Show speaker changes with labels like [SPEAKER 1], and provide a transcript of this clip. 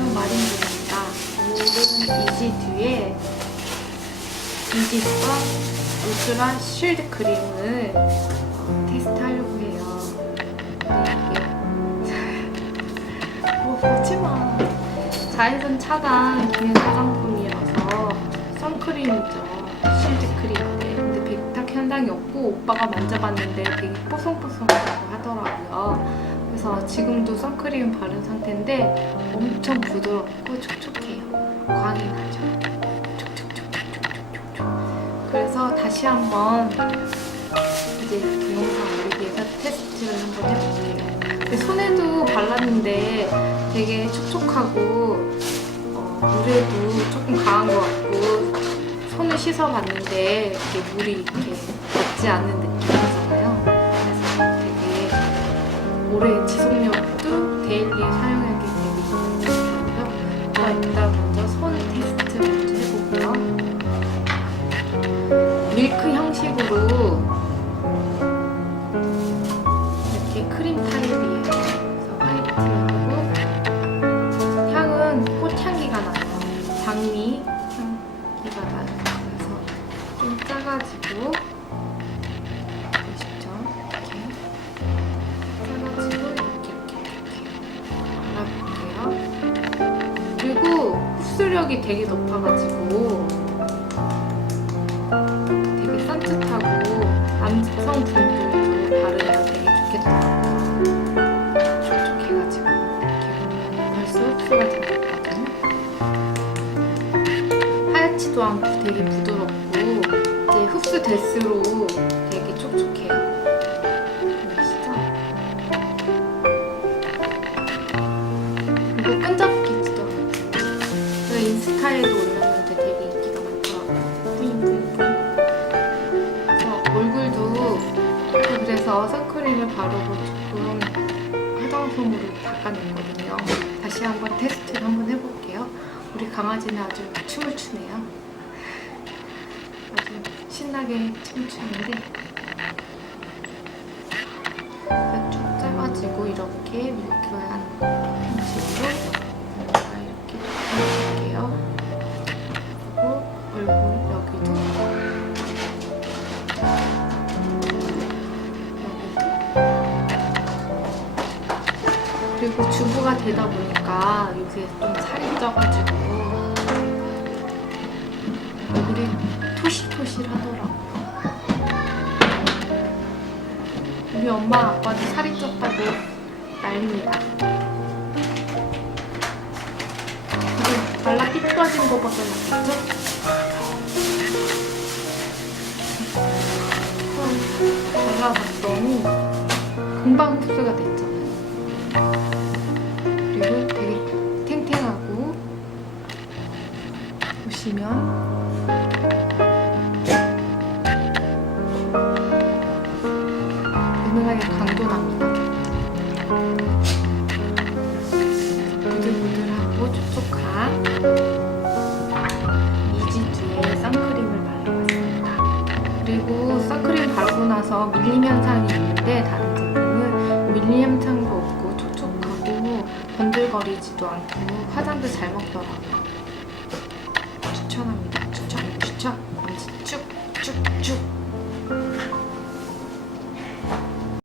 [SPEAKER 1] 마린입니다. 오늘은 이지듀의 이지선 울트라 쉴드 크림을 어, 테스트하려고 해요. 이게 어, 보지마. 자외선 차단 기능 화장품이라서 선크림이죠. 쉴드 크림인데 근데 백탁 현상이 없고 오빠가 만져봤는데 되게 뽀송뽀송하다고 하더라고요. 그래서 지금도 선크림 바른 상태인데 엄청 부드럽고 촉촉해요. 광이 나죠. 그래서 다시 한번 이제 동영상 올리기 위해서 테스트를 한번 해볼게요. 손에도 발랐는데 되게 촉촉하고 어, 물에도 조금 강한 것 같고 손을 씻어봤는데 이게 물이 이렇게 닿지 않는 느낌 오래 지속력도 데일리에 사용하기 되게 좋고요. 자, 일단 먼저 손 테스트 먼저 해보고요. 밀크 형식으로 이렇게 크림 타입이에요. 그래서 화이트하고 향은 꽃향기가 나요. 장미 향기가 나요. 그래서 좀 짜가지고 흡수력이 되게 높아가지고 되게 산뜻하고 남성 분들도 바르면 되게 좋겠더라고요. 촉촉해가지고 이렇게 벌써 흡수가 되거든요. 하얗지도 않고 되게 부드럽고 이제 흡수될수록 되게 촉촉해요. 인스타에도 올렸는데 되게 인기가 많더라고요. 뿌잉 뿌잉 뿌잉. 그래서 얼굴도 그래서 선크림을 바르고 조금 화장솜으로 닦아냈거든요. 다시 한번 테스트를 한번 해볼게요. 우리 강아지는 아주 춤을 추네요. 아주 신나게 춤을 추는데 쭉 짜가지고 이렇게 밀 그리고 얼굴 여기도 그리고 주부가 되다 보니까 요새 좀 살이 쪄가지고 얼굴이 토실토실하더라고요. 우리 엄마 아빠도 살이 쪘다고 난립니다. 이게 말라 삐뚤어진 거보다 낫겠죠? 금방 흡수가 됐잖아요. 그리고 되게 탱탱하고 보시면 은은하게 강도 납니다. 부들부들하고 촉촉한 이지듀의 선크림을 바르겠습니다. 그리고 선크림 바르고 나서 밀림 현상이 있는데 다른 밀리햄창도 없고 촉촉하고 번들거리지도 않고 화장도 잘 먹더라고요. 추천합니다. 추천, 추천. 어, 쭉쭉쭉.